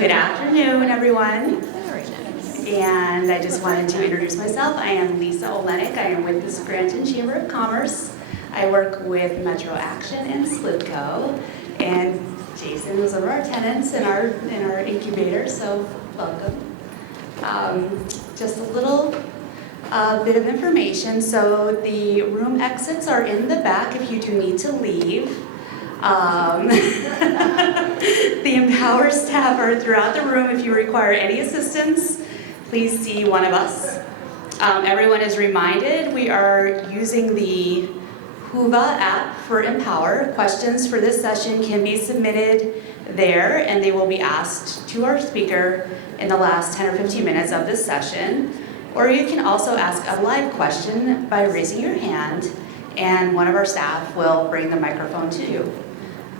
Good afternoon, everyone. And I just wanted to introduce myself. I am Lisa Olenek. I am with the Scranton Chamber of Commerce. I work with Metro Action and SLIDCO. And Jason was one of our tenants in our incubator, so welcome. Just a little bit of information. So the room exits are in the back if you do need to leave. The Empower staff are throughout the room. If you require any assistance, please see one of us. Everyone is reminded we are using the Whova app for Empower. Questions for this session can be submitted there, and they will be asked to our speaker in the last 10 or 15 minutes of this session. Or you can also ask a live question by raising your hand, and one of our staff will bring the microphone to you.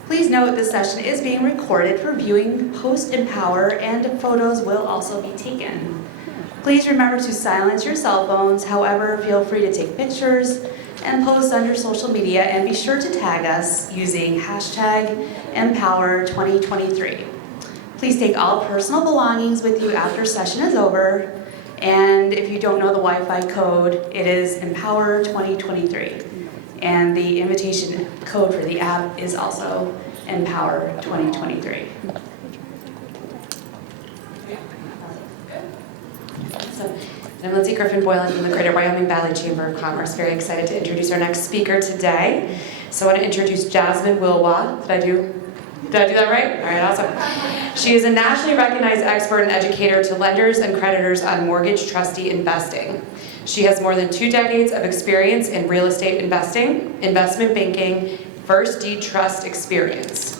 Please note this session is being recorded for viewing post-Empower, and photos will also be taken. Please remember to silence your cell phones. However, feel free to take pictures and post on your social media, and be sure to tag us using #Empower2023. Please take all personal belongings with you after session is over. And if you don't know the Wi-Fi code, it is Empower2023. And the invitation code for the app is also Empower2023. So, I'm Lindsay Griffin Boylan from the Greater Wyoming Valley Chamber of Commerce. Very excited to introduce our next speaker today. So I want to introduce Jasmine Willois. Did I do that right? All right, awesome. She is a nationally recognized expert and educator to lenders and creditors on mortgage trustee investing. She has more than 2 decades of experience in real estate investing, investment banking, first deed trust experience.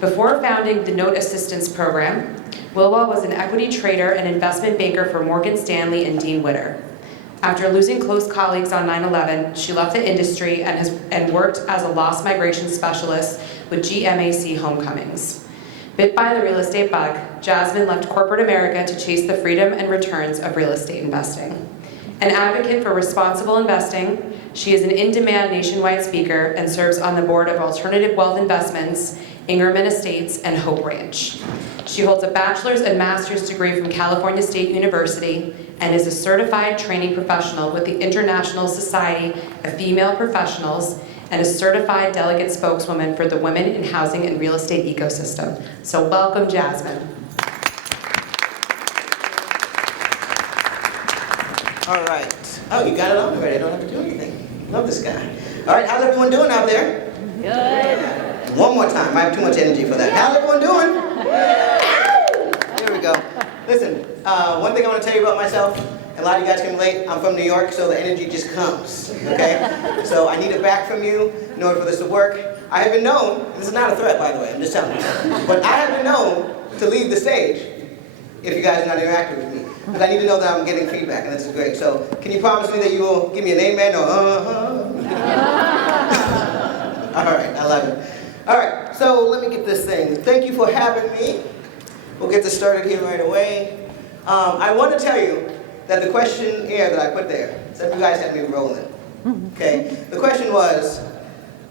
Before founding the Note Assistance Program, Willois was an equity trader and investment banker for Morgan Stanley and Dean Witter. After losing close colleagues on 9/11, she left the industry and worked as a loss migration specialist with GMAC Homecomings. Bit by the real estate bug, Jasmine left corporate America to chase the freedom and returns of real estate investing. An advocate for responsible investing, she is an in-demand nationwide speaker and serves on the board of Alternative Wealth Investments, Ingerman Estates, and Hope Ranch. She holds a bachelor's and master's degree from California State University and is a certified training professional with the International Society of Female Professionals and a certified delegate spokeswoman for the Women in Housing and Real Estate Ecosystem. So welcome, Jasmine. All right. Oh, you got it on already. I don't have to do anything. Love this guy. All right, how's everyone doing out there? Good. One more time. I have too much energy for that. How's everyone doing? There we go. Listen, one thing I want to tell you about myself, and a lot of you guys can relate, I'm from New York, so the energy just comes, okay? So I need it back from you in order for this to work. I have been known, this is not a threat, by the way, I'm just telling you, but I have been known to leave the stage if you guys are not interacting with me. Because I need to know that I'm getting feedback, and this is great. So can you promise me that you will give me an amen or All right, I love it. All right, so let me get this thing. Thank you for having me. We'll get this started here right away. I want to tell you that the questionnaire that I put there, some of you guys had me rolling. Okay, the question was,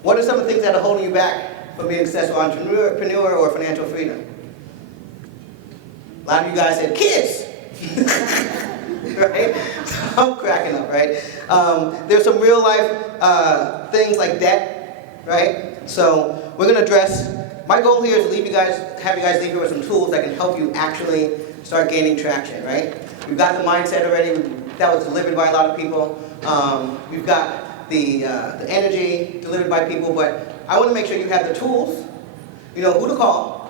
what are some of the things that are holding you back from being a successful entrepreneur or financial freedom? A lot of you guys said, kids! Right? So I'm cracking up, right? There's some real life things like debt, right? So we're going to address, my goal here is to have you guys leave here with some tools that can help you actually start gaining traction, right? We've got the mindset already, that was delivered by a lot of people. We've got the energy delivered by people, but I want to make sure you have the tools, you know who to call,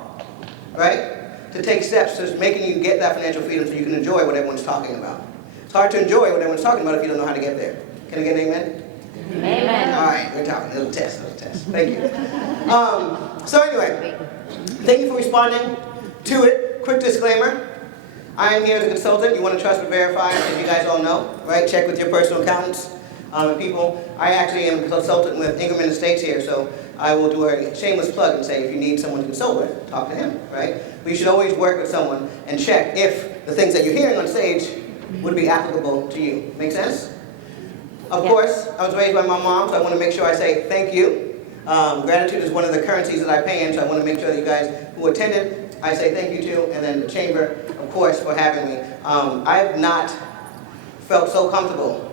right? To take steps to making you get that financial freedom so you can enjoy what everyone's talking about. It's hard to enjoy what everyone's talking about if you don't know how to get there. Can I get an amen? Amen. All right, we're talking. Little test. Thank you. So anyway, thank you for responding to it. Quick disclaimer. I am here as a consultant. You want to trust but verify, as you guys all know, right? Check with your personal accountants and people. I actually am a consultant with Ingerman Estates here, so I will do a shameless plug and say if you need someone to consult with, talk to him, right? But you should always work with someone and check if the things that you're hearing on stage would be applicable to you. Make sense? Of course, I was raised by my mom, so I want to make sure I say thank you. Gratitude is one of the currencies that I pay in, so I want to make sure that you guys who attended I say thank you to, and then the chamber, of course, for having me. I have not felt so comfortable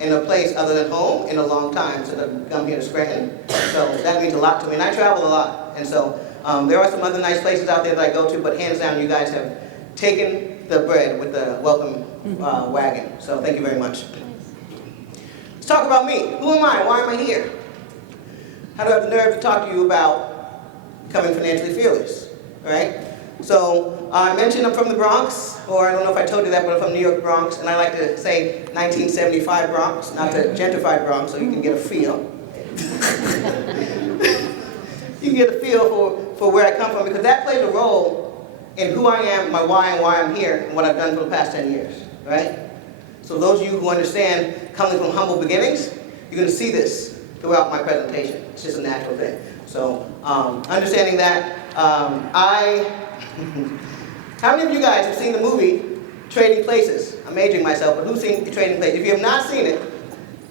in a place other than home in a long time since I've come here to Scranton. So that means a lot to me, and I travel a lot. And so there are some other nice places out there that I go to, but hands down, you guys have taken the bread with the welcome wagon. So thank you very much. Let's talk about me. Who am I? Why am I here? How do I have the nerve to talk to you about becoming financially fearless, right? So I mentioned I'm from the Bronx, or I don't know if I told you that, but I'm from New York Bronx, and I like to say 1975 Bronx, not the gentrified Bronx, so you can get a feel. You can get a feel for where I come from, because that plays a role in who I am, my why, and why I'm here, and what I've done for the past 10 years, right? So those of you who understand coming from humble beginnings, you're going to see this throughout my presentation. It's just a natural thing. So understanding that, how many of you guys have seen the movie Trading Places? I'm aging myself, but who's seen Trading Places? If you have not seen it,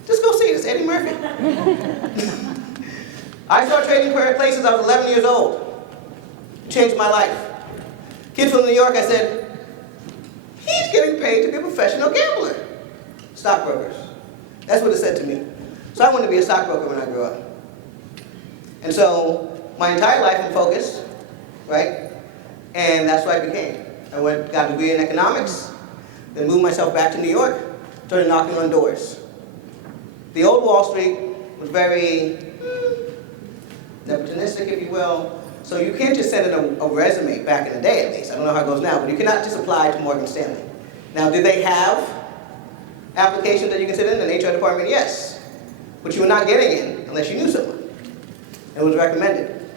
just go see it. It's Eddie Murphy. I saw Trading Places, I was 11 years old. It changed my life. Kids from New York, I said, he's getting paid to be a professional gambler. Stockbrokers. That's what it said to me. So I wanted to be a stockbroker when I grew up. And so my entire life I'm focused, right? And that's what I became. I got a degree in economics, then moved myself back to New York, started knocking on doors. The old Wall Street was very nepotistic, if you will. So you can't just send in a resume back in the day, at least. I don't know how it goes now, but you cannot just apply to Morgan Stanley. Now, did they have applications that you can send in the HR department? Yes. But you were not getting in unless you knew someone. It was recommended.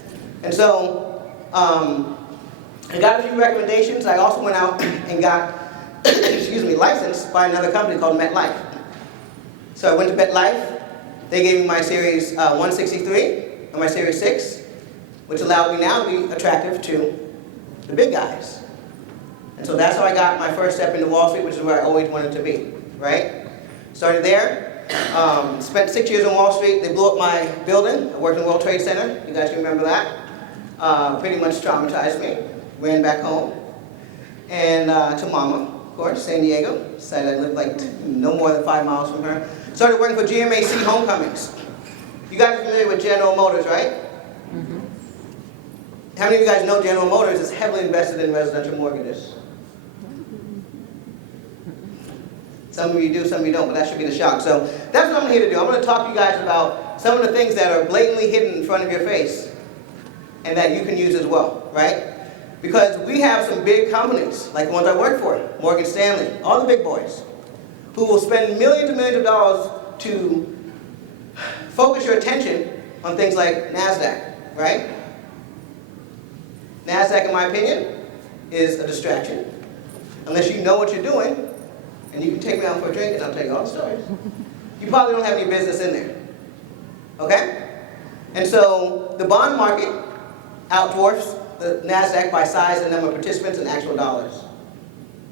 And so, I got a few recommendations. I also went out and got, licensed by another company called MetLife. So I went to MetLife. They gave me my Series 163 and my Series 6, which allowed me now to be attractive to the big guys. And so that's how I got my first step into Wall Street, which is where I always wanted to be, right? Started there, spent 6 years on Wall Street. They blew up my building. I worked in the World Trade Center. You guys can remember that. Pretty much traumatized me. Ran back home. And to Mama, of course, San Diego. Decided I lived like no more than 5 miles from her. Started working for GMAC Homecomings. You guys are familiar with General Motors, right? Mm-hmm. How many of you guys know General Motors is heavily invested in residential mortgages? Some of you do, some of you don't, but that should be the shock. So that's what I'm here to do. I'm going to talk to you guys about some of the things that are blatantly hidden in front of your face and that you can use as well, right? Because we have some big companies, like the ones I work for, Morgan Stanley, all the big boys, who will spend millions and millions of dollars to focus your attention on things like NASDAQ, right? NASDAQ, in my opinion, is a distraction. Unless you know what you're doing, and you can take me out for a drink and I'll tell you all the stories. You probably don't have any business in there, okay? And so the bond market outdwarfs the NASDAQ by size and number of participants and actual dollars.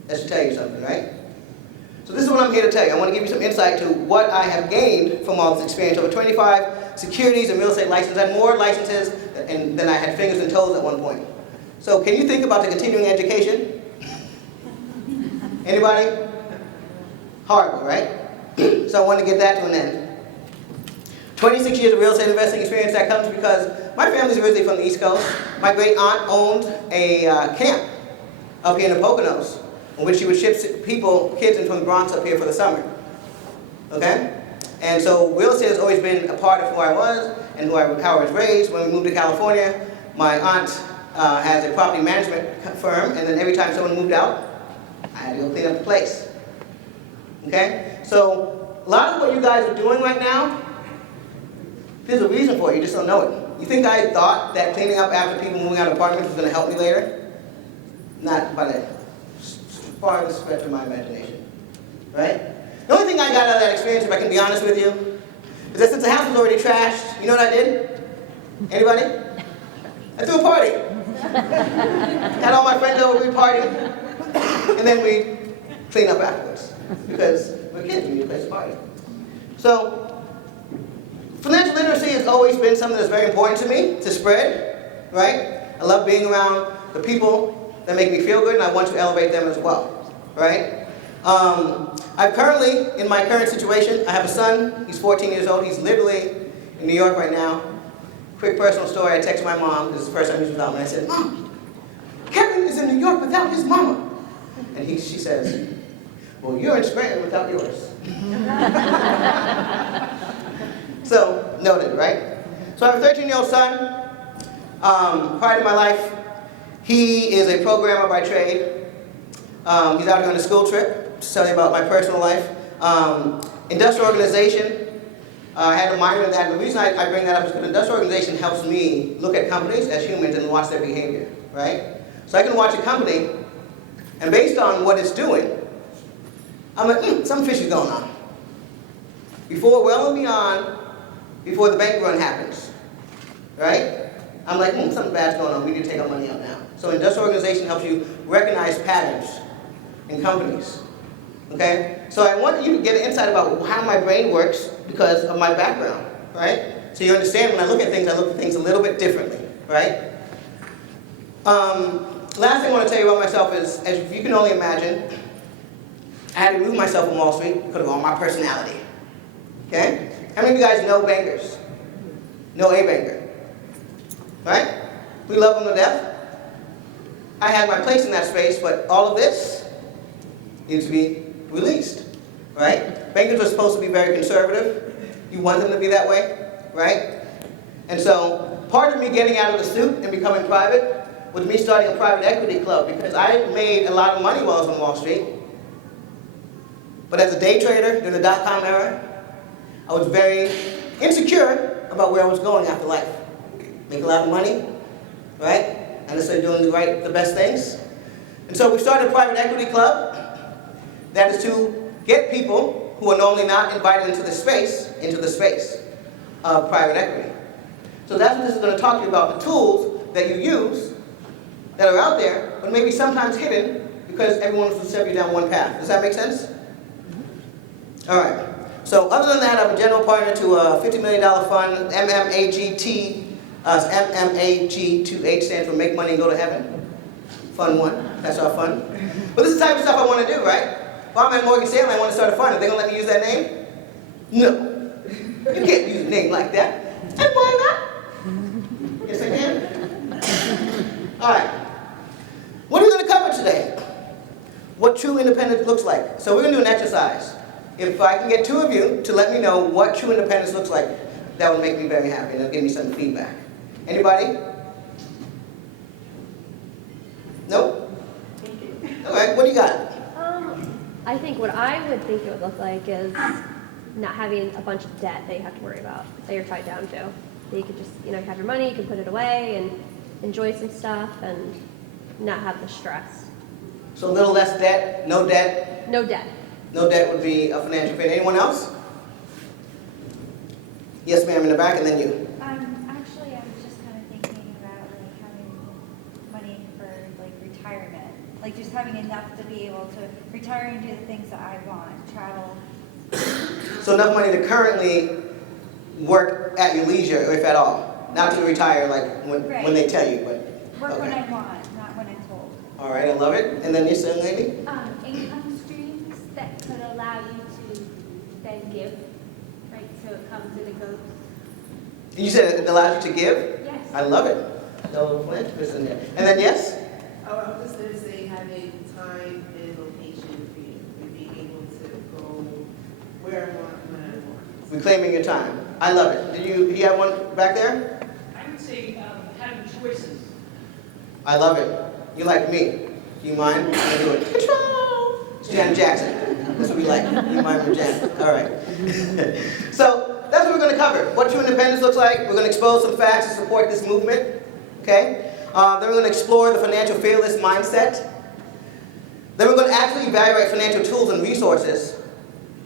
That should tell you something, right? So this is what I'm here to tell you. I want to give you some insight to what I have gained from all this experience. Over 25 securities and real estate licenses. I had more licenses than I had fingers and toes at one point. So can you think about the continuing education? Anybody? Horrible, right? So I want to get that to an end. 26 years of real estate investing experience. That comes because my family's originally from the East Coast. My great aunt owned a camp up here in the Poconos, in which she would ship kids in from the Bronx up here for the summer. Okay? And so real estate has always been a part of who I was and how I was raised. When we moved to California, my aunt has a property management firm, and then every time someone moved out, I had to go clean up the place. Okay? So a lot of what you guys are doing right now, there's a reason for it, you just don't know it. You think I thought that cleaning up after people moving out of apartments was going to help me later? Not by the far of the stretch of my imagination. Right? The only thing I got out of that experience, if I can be honest with you, is that since the house was already trashed, you know what I did? Anybody? I threw a party. Had all my friends over, we partied, and then we cleaned up afterwards. Because we're kids, we need a place to party. So, financial literacy has always been something that's very important to me, to spread, right? I love being around the people that make me feel good, and I want to elevate them as well, right? In my current situation, I have a son. He's 14 years old. He's literally in New York right now. Quick personal story. I texted my mom. This is the first time he was without me. I said, "Mom, Kevin is in New York without his mama." And she says, "Well, you're in Spain without yours." So, noted, right? So I have a 13-year-old son. Prior to my life, he is a programmer by trade. He's out here on a school trip to tell you about my personal life. Industrial organization. I had a minor in that, and the reason I bring that up is because industrial organization helps me look at companies as humans and watch their behavior, right? So I can watch a company, and based on what it's doing, I'm like, something fishy is going on. Before the bank run happens, right? I'm like, something bad's going on. We need to take our money out now. So industrial organization helps you recognize patterns in companies, okay? So I want you to get an insight about how my brain works because of my background, right? So you understand when I look at things a little bit differently, right? Last thing I want to tell you about myself is, as you can only imagine, I had to remove myself from Wall Street because of all my personality, okay? How many of you guys know bankers? Know a banker? Right? We love them to death. I had my place in that space, but all of this needs to be released, right? Bankers are supposed to be very conservative. You want them to be that way, right? And so part of me getting out of the suit and becoming private was me starting a private equity club because I made a lot of money while I was on Wall Street. But as a day trader during the dot-com era, I was very insecure about where I was going after life. Make a lot of money, right? And I started doing the best things. And so we started a private equity club that is to get people who are normally not invited into the space of private equity. So that's what this is going to talk to you about, the tools that you use that are out there, but maybe sometimes hidden because everyone wants to step you down one path. Does that make sense? All right. So other than that, I'm a general partner to a $50 million fund, MMAGT. MMAG2H stands for Make Money and Go to Heaven. Fund 1. That's our fund. But this is the type of stuff I want to do, right? If I'm at Morgan Stanley, I want to start a fund. Are they going to let me use that name? No. You can't use a name like that. And why not? Yes, I can. All right. What are we going to cover today? What true independence looks like. So we're going to do an exercise. If I can get 2 of you to let me know what true independence looks like, that would make me very happy, and it'll give me some feedback. Anybody? No? All right, what do you got? I think what I would think it would look like is not having a bunch of debt that you have to worry about, that you're tied down to. That you could just, you have your money, you can put it away and enjoy some stuff and not have the stress. So a little less debt, no debt? No debt. No debt would be a financial fit. Anyone else? Yes, ma'am, in the back, and then you. Actually, I was just kind of thinking about having money for retirement, just having enough to be able to retire and do the things that I want, travel. So enough money to currently work at your leisure, if at all, not to retire when they tell you, but work when I want, not when I'm told. All right, I love it. And then this young lady. Income streams that could allow you to then give, right? So it comes and it goes. You said it allows you to give? Yes. I love it. No little philanthropist in there. And then yes? Oh, I was going to say having time and location freedom and being able to go where I want, when I want. Reclaiming your time. I love it. Do you have one back there? I would say having choices. I love it. You like me. Do you mind? I'm going to do it. Control! It's Janet Jackson. That's what we like. You mind from Janet. All right. So that's what we're going to cover. What true independence looks like. We're going to expose some facts to support this movement. Okay? Then we're going to explore the financial fearless mindset. Then we're going to actually evaluate financial tools and resources.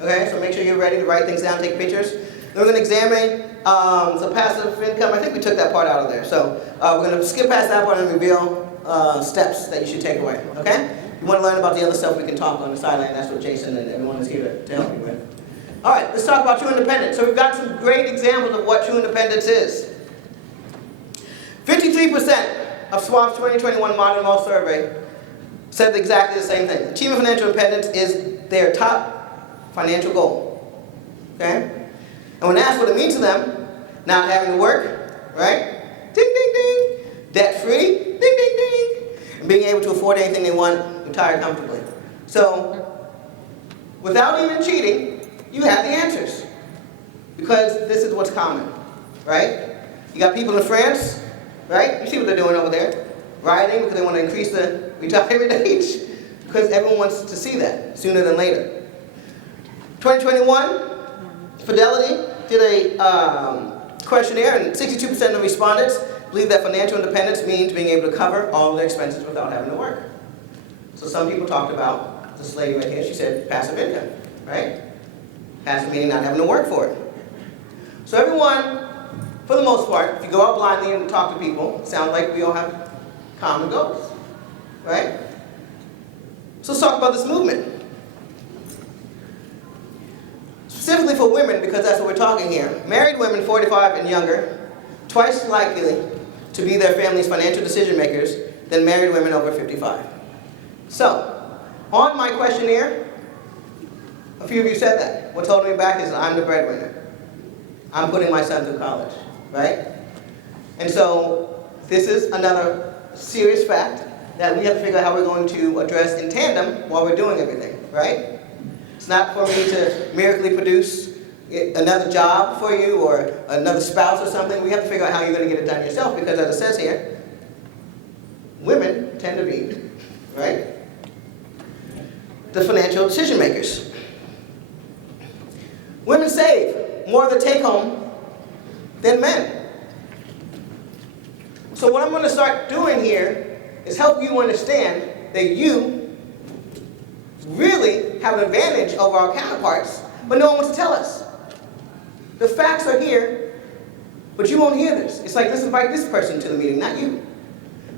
Okay? So make sure you're ready to write things down, take pictures. Then we're going to examine some passive income. I think we took that part out of there. So we're going to skip past that part and reveal steps that you should take away. Okay? If you want to learn about the other stuff, we can talk on the sideline. That's what Jason and everyone is here to help you with. All right, let's talk about true independence. So we've got some great examples of what true independence is. 53% of SWAP's 2021 Modern Law Survey said exactly the same thing. Achieving financial independence is their top financial goal. Okay? And when asked what it means to them, not having to work, right? Ding, ding, ding. Debt-free, ding, ding, ding. And being able to afford anything they want, retire comfortably. So, without even cheating, you have the answers. Because this is what's common, right? You got people in France, right? You see what they're doing over there. Rioting because they want to increase the retirement age. Because everyone wants to see that sooner than later. 2021, Fidelity did a questionnaire, and 62% of respondents believe that financial independence means being able to cover all of their expenses without having to work. So some people talked about, this lady right here, she said passive income, right? Passive meaning not having to work for it. So everyone, for the most part, if you go out blindly and talk to people, it sounds like we all have common goals, right? So let's talk about this movement. Specifically for women, because that's what we're talking here. Married women, 45 and younger, twice likely to be their family's financial decision makers than married women over 55. So, on my questionnaire, a few of you said that. What's holding me back is I'm the breadwinner. I'm putting my son through college, right? And so, this is another serious fact that we have to figure out how we're going to address in tandem while we're doing everything, right? It's not for me to miraculously produce another job for you or another spouse or something. We have to figure out how you're going to get it done yourself, because as it says here, women tend to be, right, the financial decision makers. Women save more of the take home than men. So what I'm going to start doing here is help you understand that you really have an advantage over our counterparts, but no one wants to tell us. The facts are here, but you won't hear this. It's like, let's invite this person to the meeting, not you.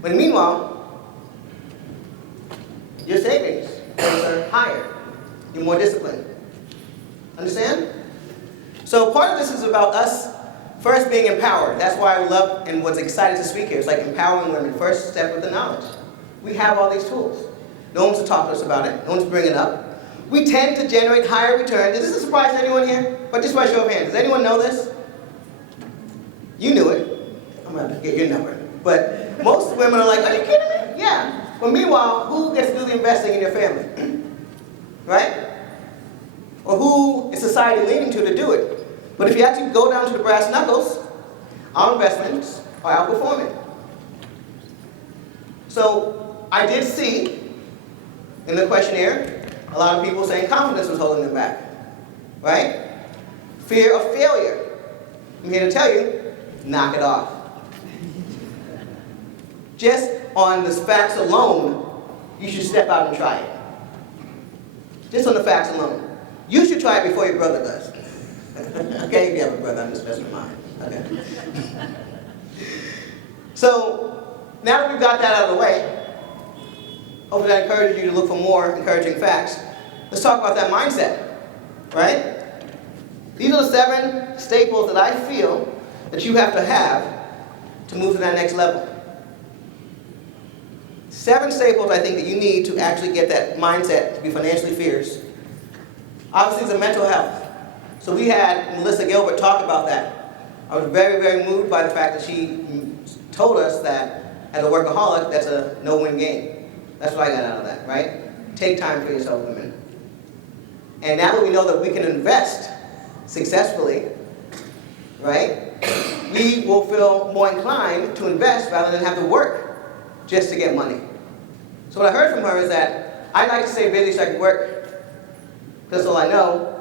But meanwhile, your savings are higher. You're more disciplined. Understand? So part of this is about us first being empowered. That's why I love and was excited to speak here. It's like empowering women. First step with the knowledge. We have all these tools. No one's to talk to us about it. No one's to bring it up. We tend to generate higher returns. Is this a surprise to anyone here? But just by show of hands, does anyone know this? You knew it. I'm going to get your number. But most women are like, are you kidding me? Yeah. But meanwhile, who gets to do the investing in your family? Right? Or who is society leaning to do it? But if you actually go down to the brass knuckles, our investments are outperforming. So I did see in the questionnaire a lot of people saying confidence was holding them back. Right? Fear of failure. I'm here to tell you, knock it off. Just on the facts alone, you should step out and try it. Just on the facts alone. You should try it before your brother does. Okay, if you have a brother, I'm just messing with mine. Okay. So, now that we've got that out of the way, hopefully that encourages you to look for more encouraging facts. Let's talk about that mindset, right? These are the 7 staples that I feel that you have to move to that next level. 7 staples I think that you need to actually get that mindset to be financially fierce. Obviously, it's a mental health. So we had Melissa Gilbert talk about that. I was very, very moved by the fact that she told us that as a workaholic, that's a no-win game. That's what I got out of that, right? Take time for yourself, women. And now that we know that we can invest successfully, right, we will feel more inclined to invest rather than have to work just to get money. So what I heard from her is that I like to stay busy so I can work, because that's all I know,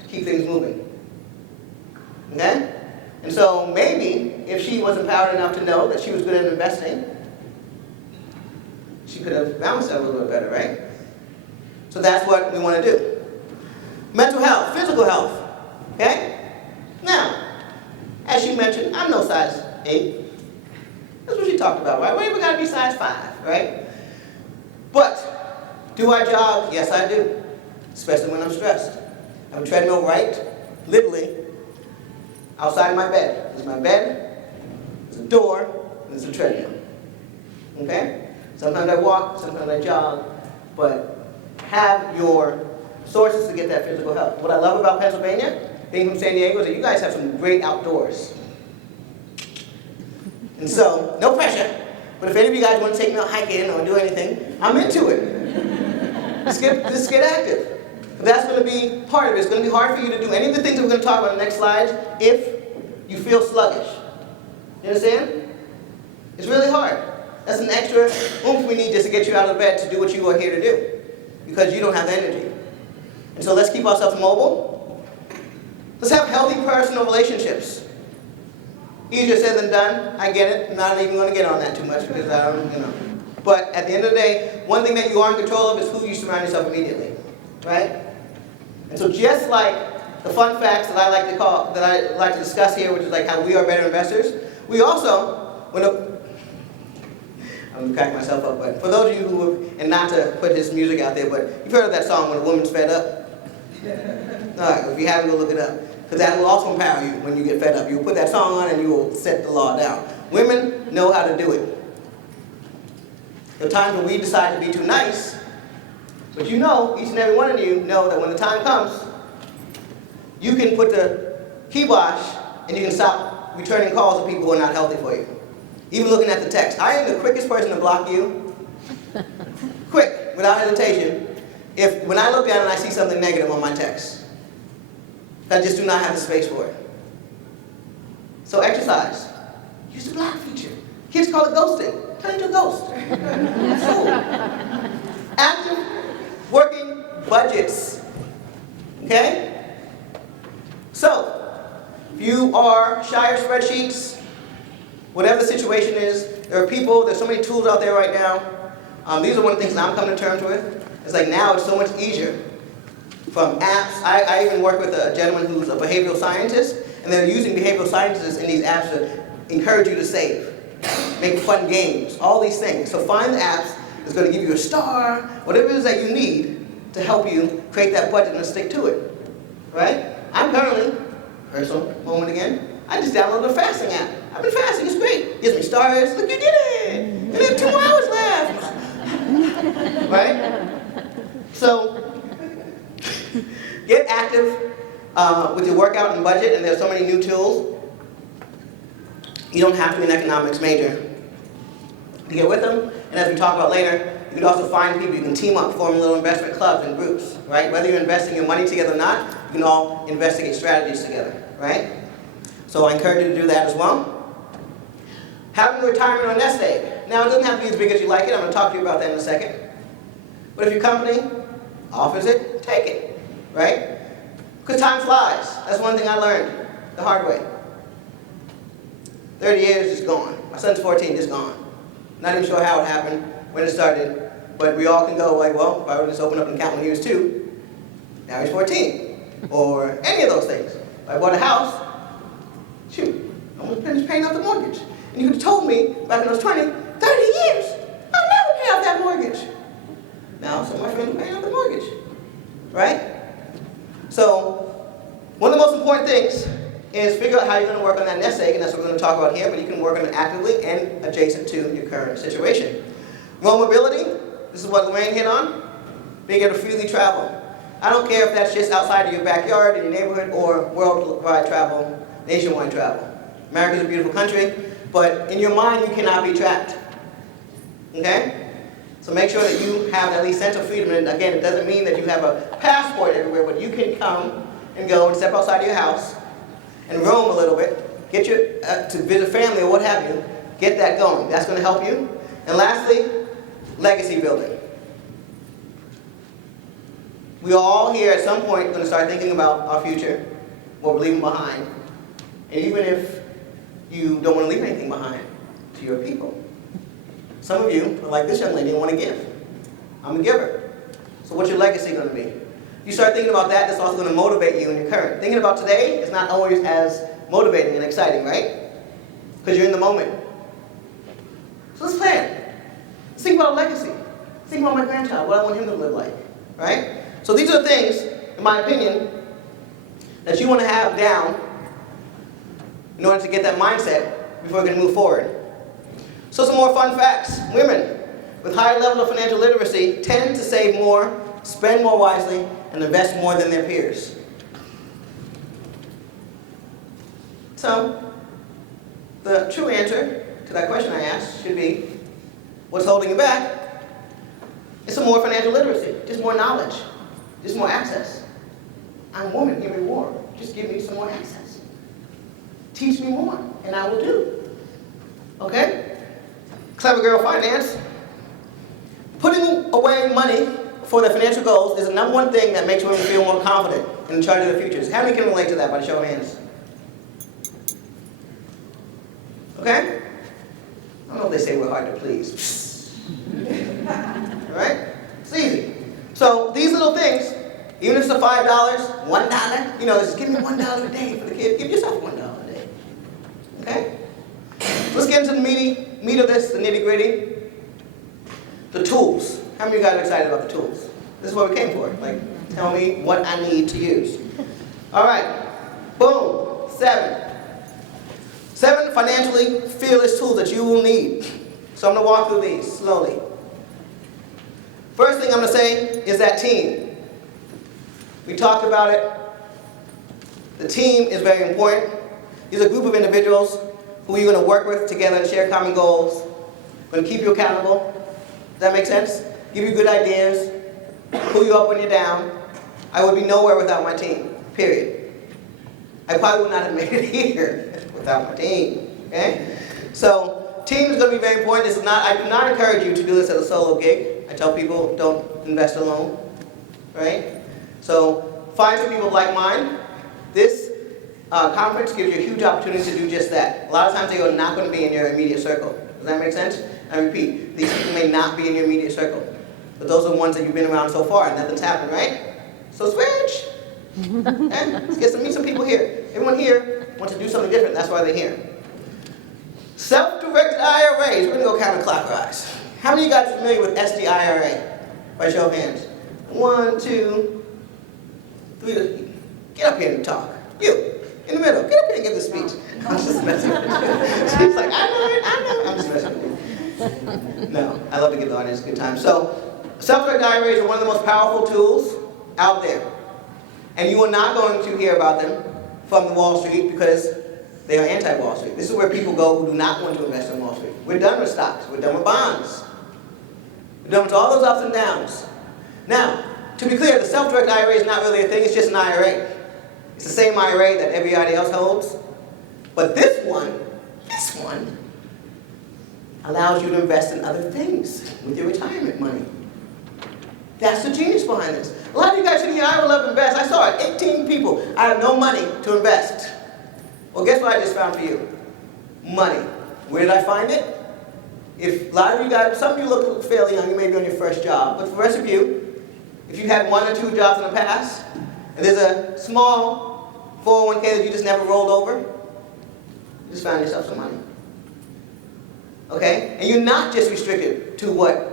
to keep things moving. Okay? And so maybe if she was empowered enough to know that she was good at investing, she could have balanced that a little bit better, right? So that's what we want to do. Mental health, physical health. Okay? Now, as she mentioned, I'm no size 8. That's what she talked about, right? We even got to be size 5, right? But, do I jog? Yes, I do. Especially when I'm stressed. I have a treadmill right, literally, outside my bed. There's my bed, there's a door, and there's a treadmill. Okay? Sometimes I walk, sometimes I jog, but have your sources to get that physical health. What I love about Pennsylvania, being from San Diego, is that you guys have some great outdoors. And so, no pressure, but if any of you guys want to take me out hiking or do anything, I'm into it. Let's get active. But that's going to be part of it. It's going to be hard for you to do any of the things that we're going to talk about in the next slides if you feel sluggish. You understand? It's really hard. That's an extra oomph we need just to get you out of bed to do what you are here to do, because you don't have the energy. And so let's keep ourselves mobile. Let's have healthy personal relationships. Easier said than done. I get it. I'm not even going to get on that too much because I don't, But at the end of the day, one thing that you are in control of is who you surround yourself immediately, right? And so just like the fun facts that I like to discuss here, which is like how we are better investors, we also, I'm going to crack myself up, but for those of you who have, and not to put his music out there, but you've heard of that song, When a Woman's Fed Up? All right, if you haven't, go look it up. Because that will also empower you when you get fed up. You will put that song on and you will set the law down. Women know how to do it. There are times when we decide to be too nice, but each and every one of you know that when the time comes, you can put the kibosh and you can stop returning calls to people who are not healthy for you. Even looking at the text. I am the quickest person to block you. Quick, without hesitation. When I look at it and I see something negative on my text, I just do not have the space for it. So exercise. Use the block feature. Kids call it ghosting. Turn into a ghost. So, active working budgets. Okay? So, if you are shy of spreadsheets, whatever the situation is, there's so many tools out there right now. These are one of the things that I'm coming to terms with. It's like now it's so much easier. From apps, I even work with a gentleman who's a behavioral scientist, and they're using behavioral scientists in these apps to encourage you to save, make fun games, all these things. So find the apps that's going to give you a star, whatever it is that you need to help you create that budget and stick to it, right? I'm currently, personal moment again, I just downloaded a fasting app. I've been fasting, it's great. It gives me stars, look, you did it! And I have 2 more hours left! Right? So, get active with your workout and budget, and there's so many new tools. You don't have to be an economics major to get with them. And as we talk about later, you can also find people, you can team up, form little investment clubs and groups, right? Whether you're investing your money together or not, you can all investigate strategies together, right? So I encourage you to do that as well. Having a retirement or nest egg. Now, it doesn't have to be as big as you like it. I'm going to talk to you about that in a second. But if your company offers it, take it, right? Because time flies. That's one thing I learned the hard way. 30 years is gone. My son's 14, just gone. Not even sure how it happened, when it started, but we all can go like, well, if I would just open up an account when he was 2, now he's 14, or any of those things. If I bought a house, shoot, I'm going to finish paying off the mortgage. And you could have told me back when I was 20, 30 years, I'll never pay off that mortgage. Now, some of my friends are paying off the mortgage, right? So, one of the most important things is figure out how you're going to work on that nest egg, and that's what we're going to talk about here, but you can work on it actively and adjacent to your current situation. Road mobility, this is what Lorraine hit on, being able to freely travel. I don't care if that's just outside of your backyard, in your neighborhood, or worldwide travel, nationwide travel. America's a beautiful country, but in your mind you cannot be trapped, okay? So make sure that you have at least sense of freedom, and again, it doesn't mean that you have a passport everywhere, but you can come and go and step outside of your house, and roam a little bit, get to visit family or what have you, get that going. That's going to help you. And lastly, legacy building. We are all here at some point going to start thinking about our future, what we're leaving behind. And even if you don't want to leave anything behind to your people. Some of you are like this young lady and want to give. I'm a giver. So what's your legacy going to be? You start thinking about that, that's also going to motivate you in your current. Thinking about today is not always as motivating and exciting, right? Because you're in the moment. So let's plan. Let's think about a legacy. Let's think about my grandchild, what I want him to live like, right? So these are the things, in my opinion, that you want to have down in order to get that mindset before we can move forward. So some more fun facts. Women with higher levels of financial literacy tend to save more, spend more wisely, and invest more than their peers. So, the true answer to that question I asked should be, what's holding you back? It's some more financial literacy, just more knowledge, just more access. I'm a woman, give me more. Just give me some more access. Teach me more, and I will do. Okay? Clever Girl Finance. Putting away money for their financial goals is the number one thing that makes women feel more confident and in charge of their futures. How many can relate to that by the show of hands? Okay? I don't know if they say we're hard to please. All right? It's easy. So these little things, even if it's a $5, $1, just give me $1 a day for the kid. Give yourself $1 a day. Okay? Let's get into the meat of this, the nitty-gritty. The tools. How many of you guys are excited about the tools? This is what we came for. Tell me what I need to use. All right. Boom. 7 financially fearless tools that you will need. So I'm going to walk through these slowly. First thing I'm going to say is that team. We talked about it. The team is very important. These are a group of individuals who you're going to work with together and share common goals. Going to keep you accountable. Does that make sense? Give you good ideas. Pull you up when you're down. I would be nowhere without my team. Period. I probably would not have made it here without my team. Okay? So, team is going to be very important. I do not encourage you to do this as a solo gig. I tell people, don't invest alone. Right? So, find some people like mine. This conference gives you a huge opportunity to do just that. A lot of times they are not going to be in your immediate circle. Does that make sense? I repeat, these people may not be in your immediate circle. But those are the ones that you've been around so far and nothing's happened, right? So switch! Okay? Let's meet some people here. Everyone here wants to do something different. That's why they're here. Self-directed IRAs. We're going to go counterclockwise. How many of you guys are familiar with SDIRA? By show of hands. 1, 2, 3. Get up here and talk. You, in the middle. Get up here and give the speech. I'm just messing with you. She's like, I know. I'm just messing with you. No, I love to give the audience a good time. So, self-directed IRAs are one of the most powerful tools out there. And you are not going to hear about them from the Wall Street because they are anti-Wall Street. This is where people go who do not want to invest in Wall Street. We're done with stocks. We're done with bonds. We're done with all those ups and downs. Now, to be clear, the self-directed IRA is not really a thing. It's just an IRA. It's the same IRA that everybody else holds. But this one, allows you to invest in other things with your retirement money. That's the genius behind this. A lot of you guys think, I would love to invest. I saw it, 18 people. I have no money to invest. Well, guess what I just found for you? Money. Where did I find it? If a lot of you guys, some of you look fairly young, you may be on your first job. But for the rest of you, if you've had 1 or 2 jobs in the past, and there's a small 401k that you just never rolled over, you just found yourself some money. Okay? And you're not just restricted to what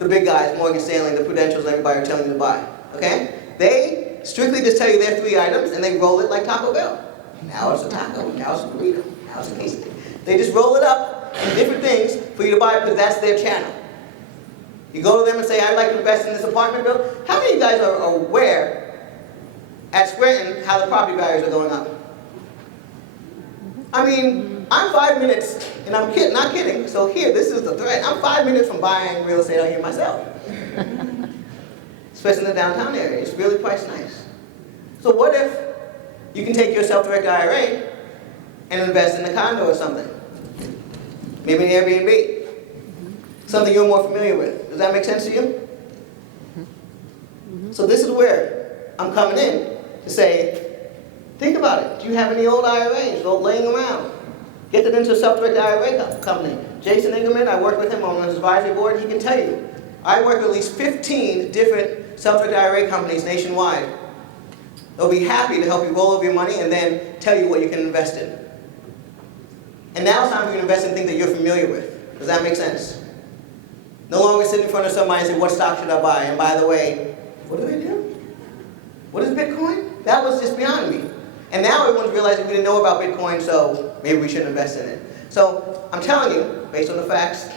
the big guys, Morgan Stanley, the Prudentials, everybody are telling you to buy. Okay? They strictly just tell you their 3 items and they roll it like Taco Bell. Now it's a taco, now it's a burrito, now it's a quesadilla. They just roll it up in different things for you to buy because that's their channel. You go to them and say, I'd like to invest in this apartment building. How many of you guys are aware at Scranton how the property values are going up? I mean, I'm 5 minutes, and I'm not kidding, so here, this is the threat. I'm 5 minutes from buying real estate out here myself. Especially in the downtown area. It's really priced nice. So what if you can take your self-directed IRA and invest in a condo or something? Maybe an Airbnb. Something you're more familiar with. Does that make sense to you? So this is where I'm coming in to say, think about it. Do you have any old IRAs laying around? Get them into a self-directed IRA company. Jason Engelman, I work with him on his advisory board. He can tell you. I work with at least 15 different self-directed IRA companies nationwide. They'll be happy to help you roll over your money and then tell you what you can invest in. And now it's time for you to invest in things that you're familiar with. Does that make sense? No longer sit in front of somebody and say, what stock should I buy? And by the way, what do they do? What is Bitcoin? That was just beyond me. And now everyone's realizing we didn't know about Bitcoin, so maybe we shouldn't invest in it. So I'm telling you, based on the facts,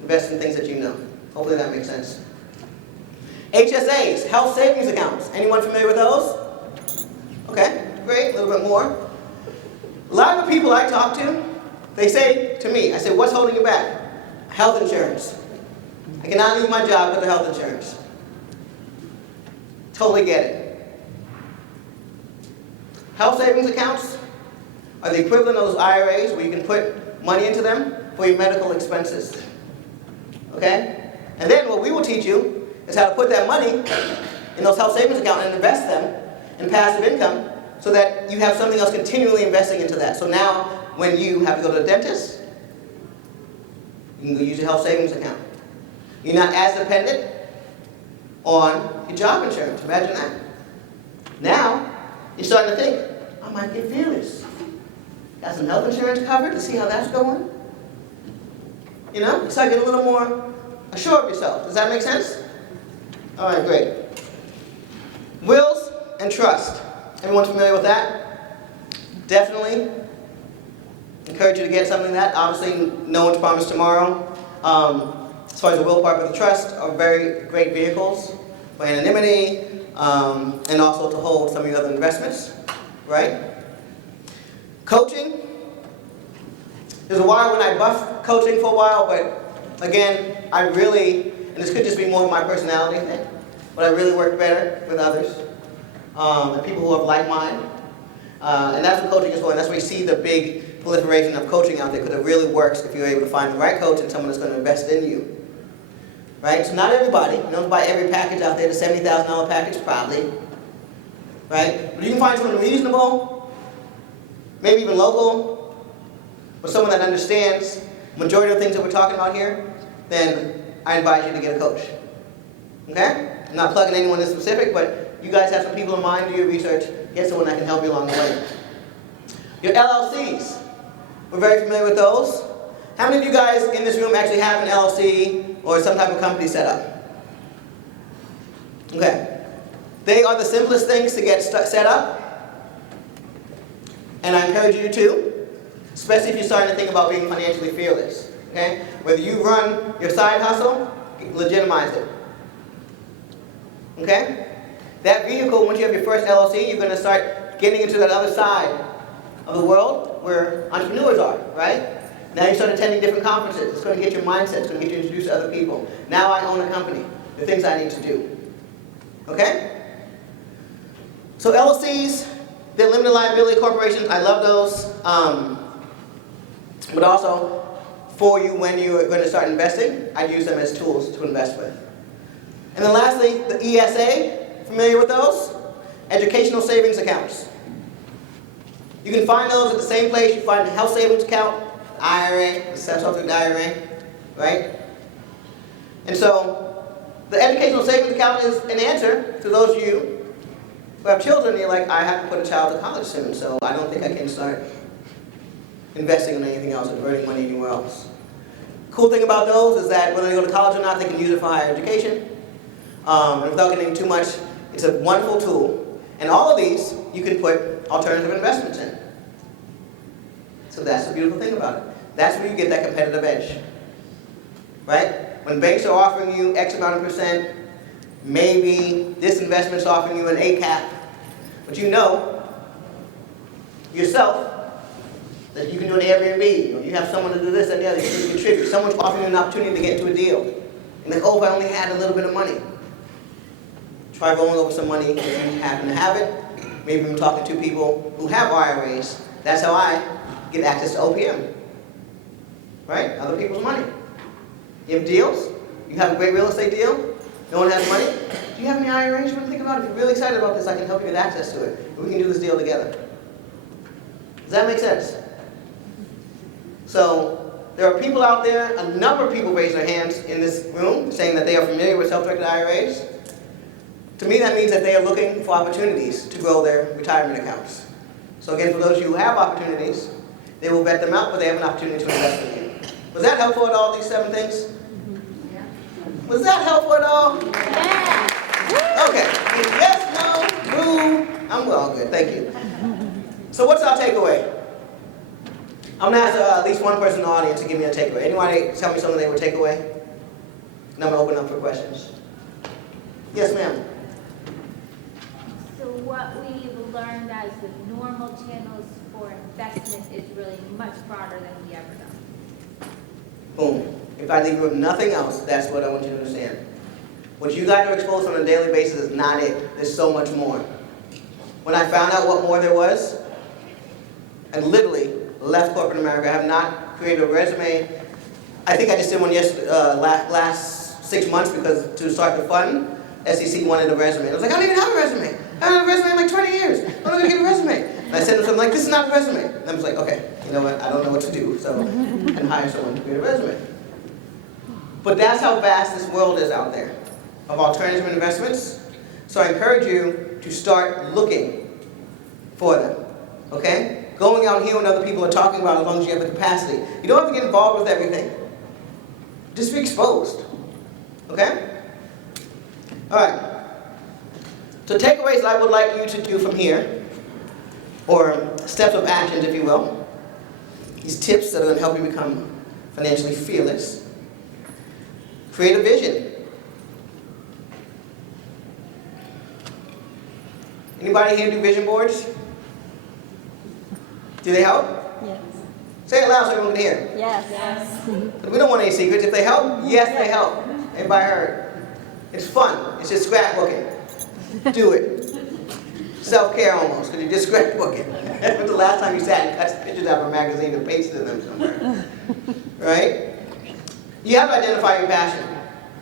invest in things that you know. Hopefully that makes sense. HSAs, health savings accounts. Anyone familiar with those? Okay, great, a little bit more. A lot of the people I talk to, they say to me, I say, what's holding you back? Health insurance. I cannot leave my job with the health insurance. Totally get it. Health savings accounts are the equivalent of those IRAs where you can put money into them for your medical expenses. Okay? And then what we will teach you is how to put that money in those health savings accounts and invest them in passive income so that you have something else continually investing into that. So now when you have to go to the dentist, you can go use your health savings account. You're not as dependent on your job insurance. Imagine that. Now, you're starting to think, I might get fearless. Got some health insurance covered to see how that's going. You know, you start getting a little more assured of yourself. Does that make sense? All right, great. Wills and trust. Everyone familiar with that? Definitely encourage you to get something like that. Obviously, no one's promised tomorrow. As far as the will part, but the trust are very great vehicles for anonymity and also to hold some of your other investments, right? Coaching. There's a while when I buffed coaching for a while, but again, I really, and this could just be more of my personality thing, but I really work better with others and people who have like mind. And that's what coaching is for, and that's where you see the big proliferation of coaching out there, because it really works if you're able to find the right coach and someone that's going to invest in you. Right? So not everybody, you don't buy every package out there, the $70,000 package probably. Right? But you can find someone reasonable, maybe even local, or someone that understands the majority of the things that we're talking about here, then I advise you to get a coach. Okay? I'm not plugging anyone in specific, but you guys have some people in mind, do your research, get someone that can help you along the way. Your LLCs. We're very familiar with those. How many of you guys in this room actually have an LLC or some type of company set up? Okay. They are the simplest things to get set up. And I encourage you to, especially if you're starting to think about being financially fearless. Okay? Whether you run your side hustle, legitimize it. Okay? That vehicle, once you have your first LLC, you're going to start getting into that other side of the world where entrepreneurs are, right? Now you start attending different conferences. It's going to get your mindset. It's going to get you introduced to other people. Now I own a company. The things I need to do. Okay? So LLCs, they're limited liability corporations. I love those. But also, for you when you're going to start investing, I use them as tools to invest with. And then lastly, the ESA. Familiar with those? Educational savings accounts. You can find those at the same place you find the health savings account, IRA, the self-directed IRA, right? And so, the educational savings account is an answer to those of you who have children and you're like, I have to put a child to college soon, so I don't think I can start investing in anything else or burning money anywhere else. Cool thing about those is that whether they go to college or not, they can use it for higher education. And without getting too much, it's a wonderful tool. And all of these, you can put alternative investments in. So that's the beautiful thing about it. That's where you get that competitive edge. Right? When banks are offering you X amount of percent, maybe this investment's offering you an A cap, but you know yourself that you can do an Airbnb, or you have someone to do this and the other, you can contribute. Someone's offering you an opportunity to get into a deal. And like, oh, if I only had a little bit of money. Try rolling over some money if you happen to have it. Maybe I'm talking to people who have IRAs. That's how I get access to OPM. Right? Other people's money. You have deals? You have a great real estate deal? No one has money? Do you have any IRAs you want to think about? If you're really excited about this, I can help you get access to it. We can do this deal together. Does that make sense? So, there are people out there, a number of people raise their hands in this room saying that they are familiar with self-directed IRAs. To me, that means that they are looking for opportunities to grow their retirement accounts. So again, for those of you who have opportunities, they will vet them out, but they have an opportunity to invest in you. Was that helpful at all, these 7 things? Yeah. Was that helpful at all? Yeah. Okay. Yes, no, boo. I'm well, good. Thank you. So what's our takeaway? I'm gonna ask at least one person in the audience to give me a takeaway. Anybody tell me something they would take away? And I'm gonna open up for questions. Yes, ma'am. So what we've learned as the normal channels for investment is really much broader than we ever done. Boom. If I leave you with nothing else, that's what I want you to understand. What you guys are exposed on a daily basis is not it. There's so much more. When I found out what more there was, I literally left corporate America. I have not created a resume. I think I just did one last 6 months because to start the fund, SEC wanted a resume. I was like, I don't even have a resume. I haven't had a resume in like 20 years. I'm not gonna get a resume. And I sent them something like, this is not a resume. And I was like, okay, you know what? I don't know what to do, so I can hire someone to create a resume. But that's how vast this world is out there of alternative investments. So I encourage you to start looking for them, okay? Going out here when other people are talking about as long as you have the capacity. You don't have to get involved with everything. Just be exposed, okay? All right. So takeaways I would like you to do from here, or steps of actions, if you will. These tips that are going to help you become financially fearless. Create a vision. Anybody here do vision boards? Do they help? Yes. Say it loud so everyone can hear. Yes. We don't want any secrets. If they help, yes, they help. Everybody heard? It's fun. It's just scrapbooking. Do it. Self-care almost, because you're just scrapbooking. When's the last time you sat and cut pictures out of a magazine and pasted them somewhere? Right? You have to identify your passion.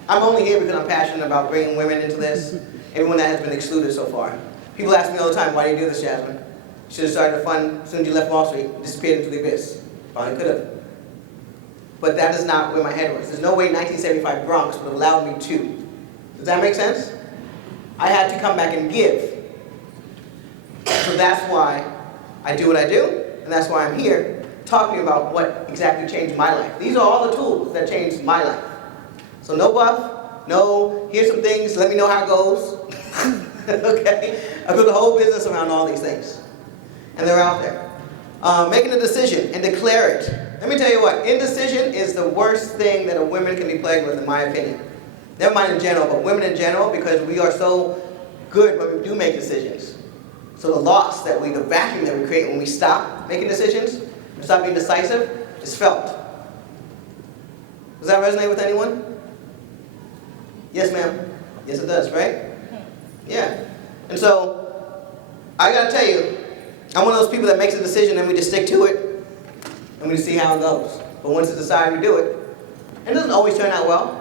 I'm only here because I'm passionate about bringing women into this. Everyone that has been excluded so far. People ask me all the time, why do you do this, Jasmine? You should have started a fund as soon as you left Wall Street, disappeared into the abyss. Probably could have. But that is not where my head was. There's no way 1975 Bronx would have allowed me to. Does that make sense? I had to come back and give. So that's why I do what I do, and that's why I'm here talking about what exactly changed my life. These are all the tools that changed my life. So no buff, no, here's some things, let me know how it goes. Okay? I built a whole business around all these things. And they're out there. Making a decision and declare it. Let me tell you what, indecision is the worst thing that a woman can be plagued with, in my opinion. Never mind in general, but women in general, because we are so good when we do make decisions. So the loss that the vacuum that we create when we stop making decisions, stop being decisive, is felt. Does that resonate with anyone? Yes, ma'am. Yes, it does, right? Yeah. And so, I gotta tell you, I'm one of those people that makes a decision and we just stick to it, and we just see how it goes. But once it's decided, we do it. And it doesn't always turn out well.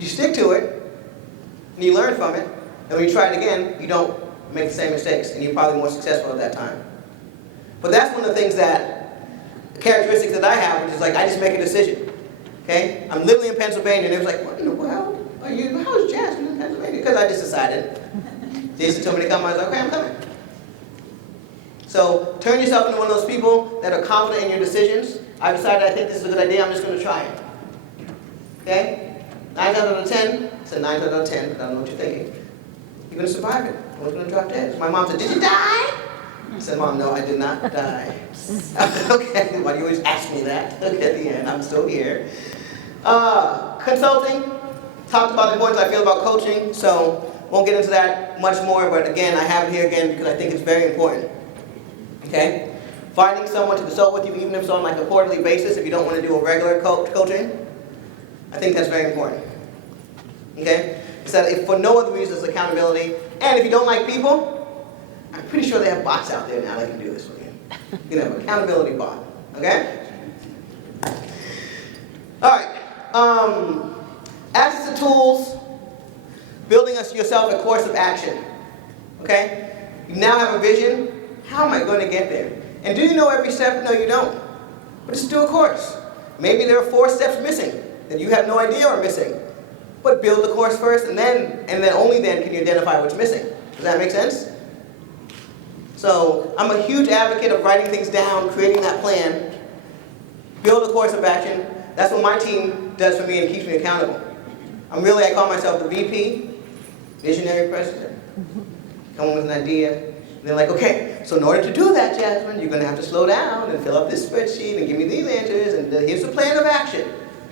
You stick to it, and you learn from it, and when you try it again, you don't make the same mistakes, and you're probably more successful at that time. But that's one of the things characteristics that I have, which is like, I just make a decision. Okay? I'm literally in Pennsylvania, and it was like, what in the world are you, how is Jasmine in Pennsylvania? Because I just decided. Jason told me to come, I was like, okay, I'm coming. So, turn yourself into one of those people that are confident in your decisions. I've decided I think this is a good idea, I'm just going to try it. Okay? 9 out of 10, I said 9 out of 10, but I don't know what you're thinking. You're going to survive it. No one's going to drop dead. So my mom said, did you die? I said, Mom, no, I did not die. Okay, why do you always ask me that? Okay, at the end, I'm still here. Consulting, talked about the importance I feel about coaching, so won't get into that much more, but again, I have it here again because I think it's very important. Okay? Finding someone to consult with you, even if it's on like a quarterly basis, if you don't want to do a regular coaching, I think that's very important. Okay? It's that if for no other reason, it's accountability. And if you don't like people, I'm pretty sure they have bots out there now that can do this for you. You know, accountability bot. Okay? All right. Access to tools, building yourself a course of action. Okay? You now have a vision. How am I going to get there? And do you know every step? No, you don't. But just do a course. Maybe there are 4 steps missing that you have no idea are missing. But build the course first, and then only then can you identify what's missing. Does that make sense? So I'm a huge advocate of writing things down, creating that plan, build a course of action. That's what my team does for me and keeps me accountable. I call myself the VP, visionary president. Come up with an idea, And they're like, okay, so in order to do that, Jasmine, you're gonna have to slow down and fill up this spreadsheet and give me these answers, and here's the plan of action.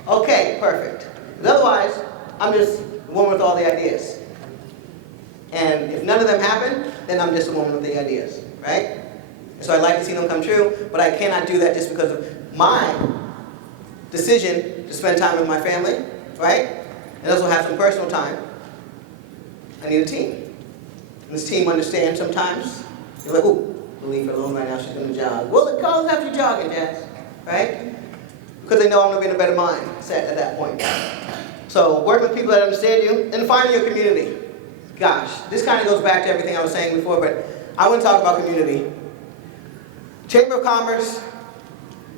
Okay, perfect. Because otherwise, I'm just the woman with all the ideas. And if none of them happen, then I'm just a woman with the ideas, right? So I'd like to see them come true, but I cannot do that just because of my decision to spend time with my family, right? And also have some personal time. I need a team. And this team understands sometimes. You're like, ooh, we'll leave her alone right now, she's gonna jog. Well, it calls after jogging, Jazz, right? Because they know I'm gonna be in a better mindset at that point. So work with people that understand you, and find your community. Gosh, this kind of goes back to everything I was saying before, but I want to talk about community. Chamber of Commerce,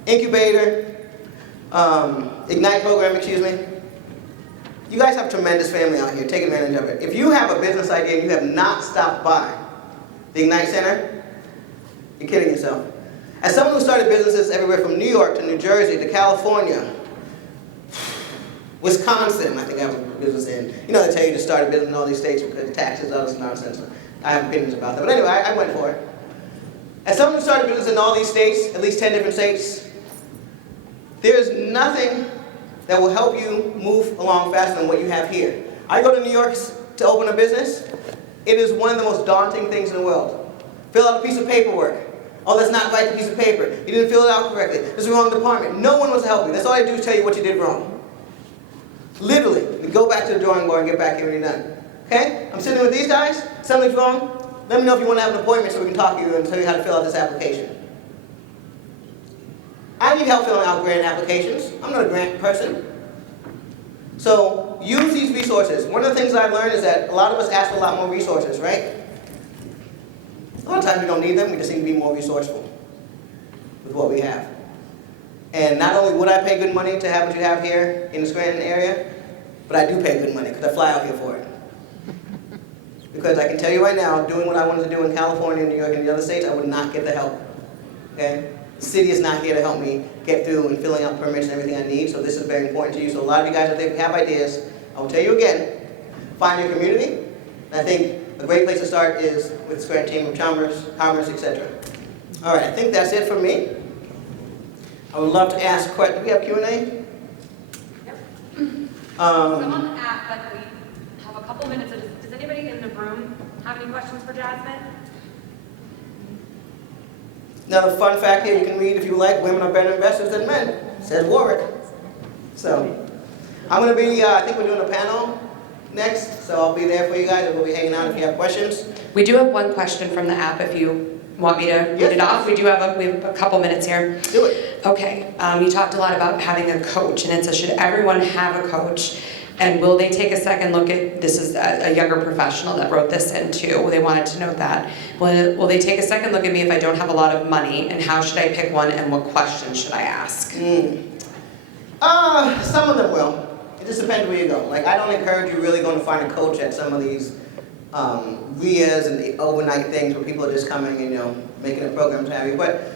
Incubator, Ignite program, excuse me. You guys have a tremendous family out here. Take advantage of it. If you have a business idea and you have not stopped by the Ignite Center, you're kidding yourself. As someone who started businesses everywhere from New York to New Jersey to California, Wisconsin, I think I have a business in. You know, they tell you to start a business in all these states because of taxes, all this nonsense. I have opinions about that. But anyway, I went for it. As someone who started a business in all these states, at least 10 different states, there's nothing that will help you move along faster than what you have here. I go to New York to open a business. It is one of the most daunting things in the world. Fill out a piece of paperwork. Oh, that's not right, the piece of paper. You didn't fill it out correctly. This is the wrong department. No one wants to help you. That's all I do is tell you what you did wrong. Literally, you go back to the drawing board and get back here when you're done. Okay? I'm sitting with these guys. Something's wrong. Let me know if you want to have an appointment so we can talk to you and tell you how to fill out this application. I need help filling out grant applications. I'm not a grant person. So use these resources. One of the things I've learned is that a lot of us ask for a lot more resources, right? A lot of times we don't need them. We just need to be more resourceful with what we have. And not only would I pay good money to have what you have here in the Scranton area, but I do pay good money because I fly out here for it. Because I can tell you right now, doing what I wanted to do in California, New York, and the other states, I would not get the help. Okay? The city is not here to help me get through and filling out permits and everything I need, so this is very important to you. So a lot of you guys out there have ideas. I will tell you again, find your community. And I think a great place to start is with the Scranton Chamber of Commerce, etc. All right, I think that's it for me. I would love to ask questions. Do we have Q&A? Yep. I'm on the app, but we have a couple minutes. Does anybody in the room have any questions for Jasmine? Now the fun fact here, you can read if you like, women are better investors than men, says Warwick. So, I'm going to be, I think we're doing a panel next, so I'll be there for you guys, and we'll be hanging out if you have questions. We do have one question from the app if you want me to read it off. We have a couple minutes here. Do it. Okay, you talked a lot about having a coach, and it says, should everyone have a coach? And will they take a second look at, this is a younger professional that wrote this in too, they wanted to know that. Will they take a second look at me if I don't have a lot of money, and how should I pick one, and what questions should I ask? Some of them will. It just depends where you go. Like, I don't encourage you really going to find a coach at some of these RIAs and the overnight things where people are just coming and, you know, making a program to have you. But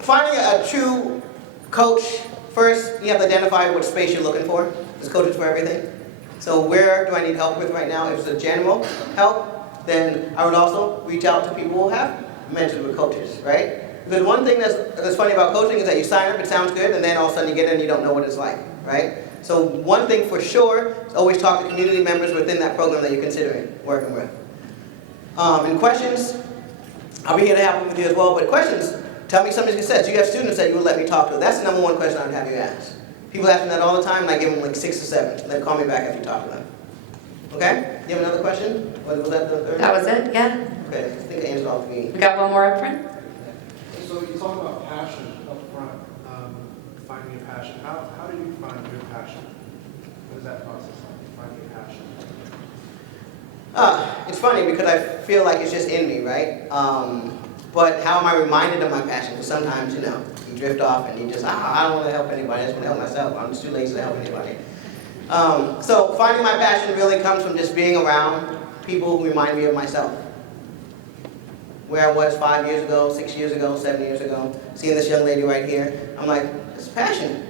finding a true coach, first you have to identify what space you're looking for. There's coaches for everything. So where do I need help with right now? If it's a general help, then I would also reach out to people who have mentored with coaches, right? Because one thing that's funny about coaching is that you sign up, it sounds good, and then all of a sudden you get in and you don't know what it's like, right? So one thing for sure is always talk to community members within that program that you're considering working with. And questions, I'll be here to help with you as well, but questions, tell me something you said. Do you have students that you would let me talk to? That's the number one question I would have you ask. People ask me that all the time, and I give them like 6 or 7. Then call me back after you talk to them. Okay? You have another question? Was that the third? That was it, yeah? Okay, I think I answered all 3. We got one more up front? So you talk about passion up front, finding your passion. How do you find your passion? What is that process like, finding your passion? It's funny because I feel like it's just in me, right? But how am I reminded of my passion? Because sometimes, you know, you drift off and you just, I don't want to help anybody, I just want to help myself. I'm just too lazy to help anybody. So finding my passion really comes from just being around people who remind me of myself. Where I was 5 years ago, 6 years ago, 7 years ago, seeing this young lady right here, I'm like, this passion.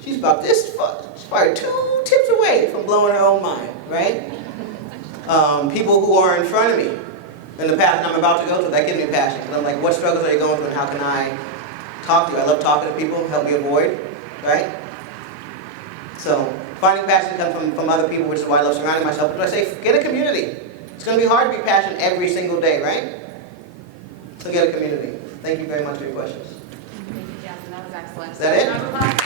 She's about this, she's probably 2 tips away from blowing her own mind, right? People who are in front of me, in the path that I'm about to go through, that gives me passion. And I'm like, what struggles are you going through and how can I talk to you? I love talking to people, help me avoid, right? So finding passion comes from other people, which is why I love surrounding myself. But I say, get a community. It's going to be hard to be passionate every single day, right? So get a community. Thank you very much for your questions. Thank you, Jasmine. That was excellent. Is that it? Round of applause.